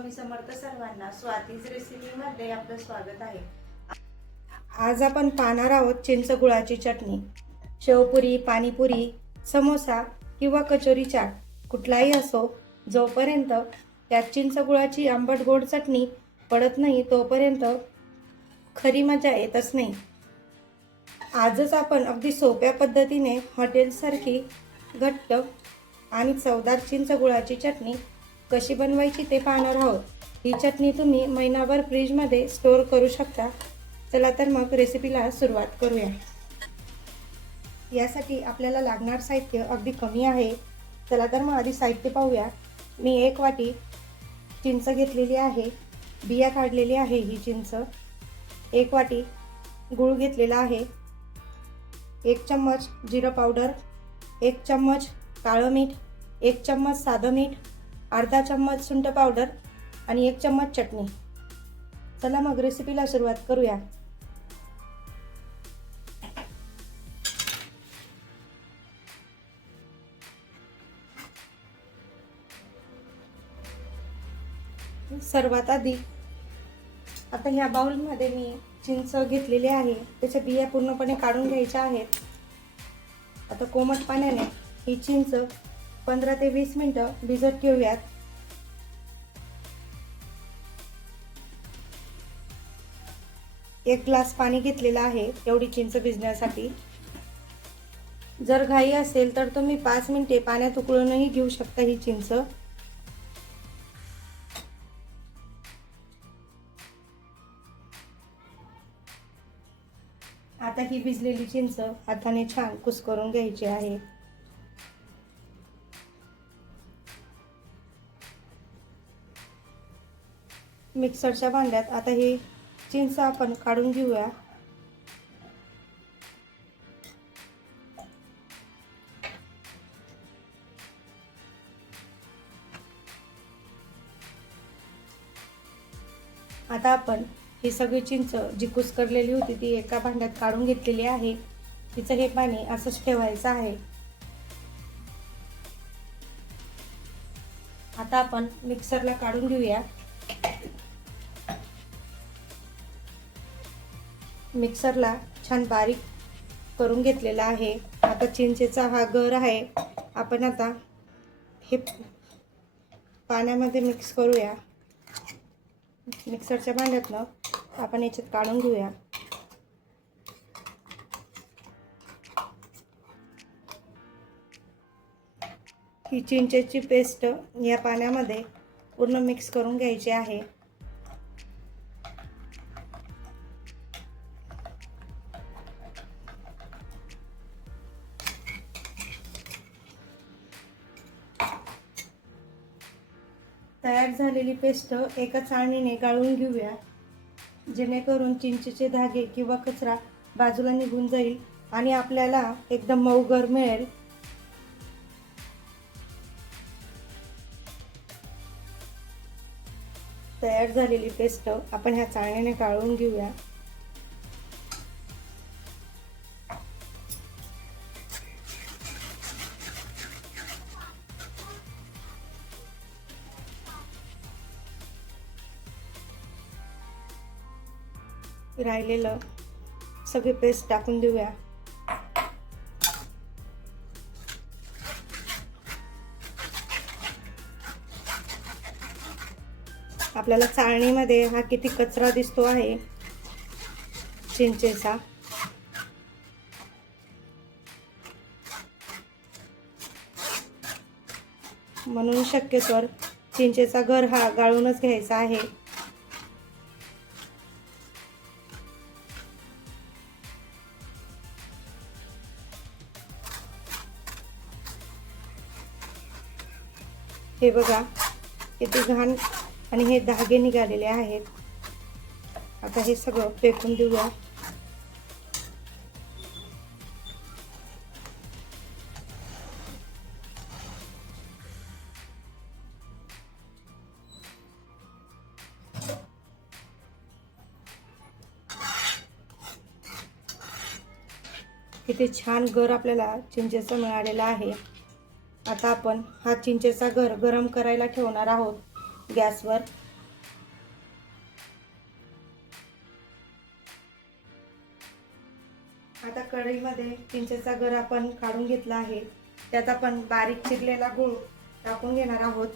स्वामी समर्थ सर्वांना स्वातीज रेसिपीमध्ये आपलं स्वागत आहे। आज आपण पाहणार आहोत चिंच गुळाची चटणी। शेवपुरी, पाणीपुरी, समोसा किंवा कचोरी चाट कुठलाही असो, जोपर्यंत त्यात चिंच गुळाची आंबट गोड चटणी पडत नाही तोपर्यंत खरी मजा येतच नाही। आजच आपण अगदी सोप्या पद्धतीने हॉटेलसारखी घट्ट आणि चवदार चिंच गुळाची चटणी कशी बनवायची ते पाहणार आहोत। ही चटणी तुम्ही महिनाभर फ्रीजमध्ये स्टोअर करू शकता। चला तर मग रेसिपीला सुरुवात करूया। यासाठी आपल्याला लागणार साहित्य अगदी कमी आहे। चला तर मग आधी साहित्य पाहूया। मी 1 वाटी चिंच घेतलेली आहे, बिया काढलेली आहे ही चिंच। 1 वाटी गूळ घेतलेला आहे, 1 चम्मच जिरं पावडर, 1 चम्मच काळं मीठ, 1 चम्मच साधं मीठ, अर्धा चम्मच सुंठ पावडर आणि 1 चम्मच चटणी। चला मग रेसिपीला सुरुवात करूया। सर्वात आधी आता ह्या बाउलमध्ये मी चिंच घेतलेली आहे, त्याच्या बिया पूर्णपणे काढून घ्यायच्या आहेत। आता कोमट पाण्याने ही चिंच 15 ते 20 मिनिटं भिजत ठेवूयात। एक ग्लास पाणी घेतलेलं आहे एवढी चिंच भिजण्यासाठी। जर घाई असेल तर तुम्ही 5 मिनिटे पाण्यात उकळूनही घेऊ शकता ही चिंच। आता ही भिजलेली चिंच हाताने छान कुस्करून घ्यायची आहे। मिक्सरच्या भांड्यात आता ही चिंच आपण काढून घेऊया। आता आपण ही सगळी चिंच जी कुस्करलेली होती ती एका भांड्यात काढून घेतलेली आहे। तिचं हे पाणी असंच ठेवायचं आहे। आता आपण मिक्सरला काढून घेऊया। मिक्सरला छान बारीक करून घेतलेला आहे। आता चिंचेचा हा गर आहे, आपण आता हे पाण्यामध्ये मिक्स करूया। मिक्सरच्या भांड्यातनं आपण याच्यात काढून घेऊया। ही चिंचेची पेस्ट या पाण्यामध्ये पूर्ण मिक्स करून घ्यायची आहे। तयार झालेली पेस्ट एका चाळणीने गाळून घेऊया, जेणेकरून चिंचेचे धागे किंवा कचरा बाजूला निघून जाईल आणि आपल्याला एकदम मऊगर मिळेल। तयार झालेली पेस्ट आपण ह्या चाळणीने गाळून घेऊया। राहिलेलं सगळी पेस्ट टाकून देऊया। आपल्याला चाळणीमध्ये हा किती कचरा दिसतो आहे चिंचेचा। म्हणून शक्यतोवर चिंचेचा गर हा गाळूनच घ्यायचा आहे। हे बघा किती घाण आणि हे धागे निघालेले आहेत। आता हे सगळं फेकून देऊया। किती छान गर आपल्याला चिंचेचा मिळालेला आहे। आता आपण हा चिंचेचा गर गरम करायला ठेवणार आहोत गॅसवर। आता कढईमध्ये चिंचेचा गर आपण काढून घेतला आहे. त्यात आपण बारीक चिरलेला गूळ टाकून घेणार आहोत.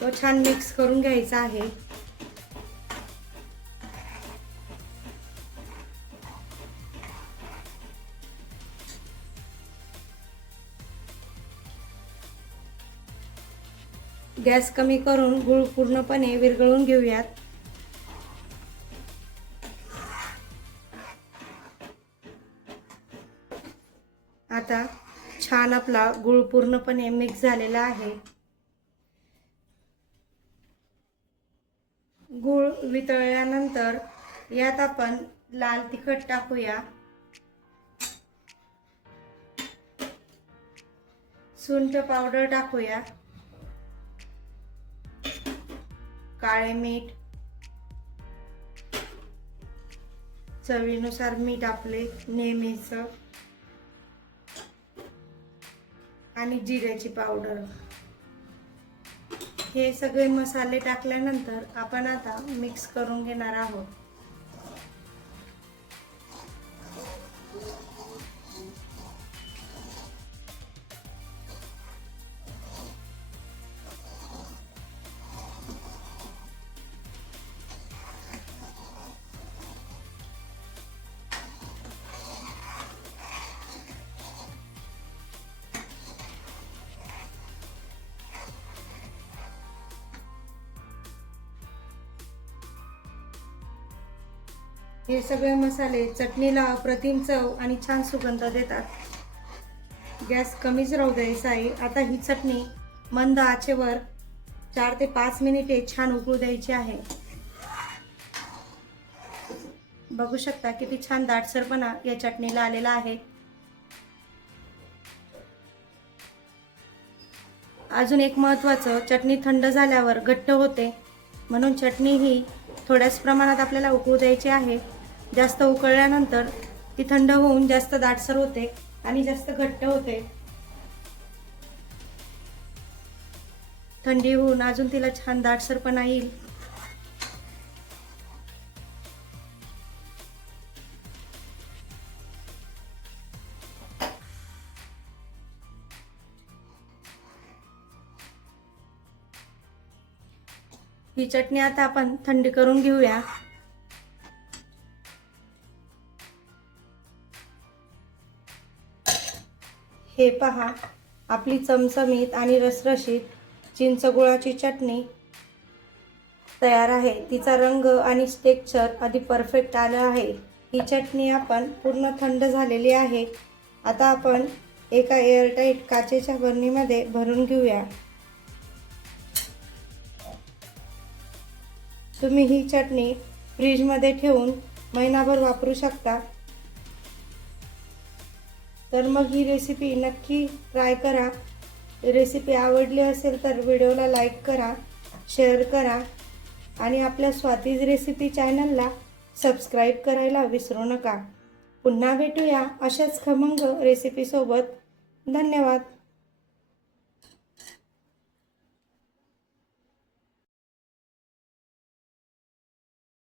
तो छान मिक्स करून घ्यायचा आहे. गॅस कमी करून गूळ पूर्णपणे विरघळून घेऊयात. आता छान आपला गूळ पूर्णपणे मिक्स झालेला आहे. गूळ वितळल्यानंतर यात आपण लाल तिखट टाकूया, सुंठ पावडर टाकूया, काळे मीठ, चवीनुसार मीठ आपले नेहमीचं, आणि जिऱ्याची पावडर. हे सगळे मसाले टाकल्यानंतर आपण आता मिक्स करून घेणार आहोत. हे सगळे मसाले चटणीला अप्रतिम चव आणि छान सुगंध देतात. गॅस कमीच राहू द्यायचा आहे. आता ही चटणी मंद आचेवर 4 ते 5 मिनिटे छान उकळू द्यायची आहे. बघू शकता किती छान दाटसरपणा या चटणीला आलेला आहे. अजून एक महत्त्वाचं, चटणी थंड झाल्यावर घट्ट होते, म्हणून चटणी ही थोड्याच प्रमाणात आपल्याला उकळू द्यायची आहे. जास्त उकळल्यानंतर ती थंड होऊन जास्त दाटसर होते आणि जास्त घट्ट होते. थंडी होऊन अजून तिला छान दाटसरपणा येईल. ही चटणी आता आपण थंडी करून घेऊया. हे पहा, आपली चमचमीत आणि रसरशीत चिंचगुळाची चटणी तयार आहे. तिचा रंग आणि टेक्स्चर अगदी परफेक्ट आलं आहे. ही चटणी आपण पूर्ण थंड झालेली आहे. आता आपण एका एअरटाईट काचेच्या बरणीमध्ये भरून घेऊया. तुम्ही ही चटणी फ्रीजमध्ये ठेवून महिनाभर वापरू शकता. तर मग ही रेसिपी नक्की ट्राय करा. रेसिपी आवडली असेल तर व्हिडिओला लाईक करा, शेअर करा आणि आपल्या स्वातीज रेसिपी चॅनलला सबस्क्राईब करायला विसरू नका. पुन्हा भेटूया अशाच खमंग रेसिपीसोबत. धन्यवाद.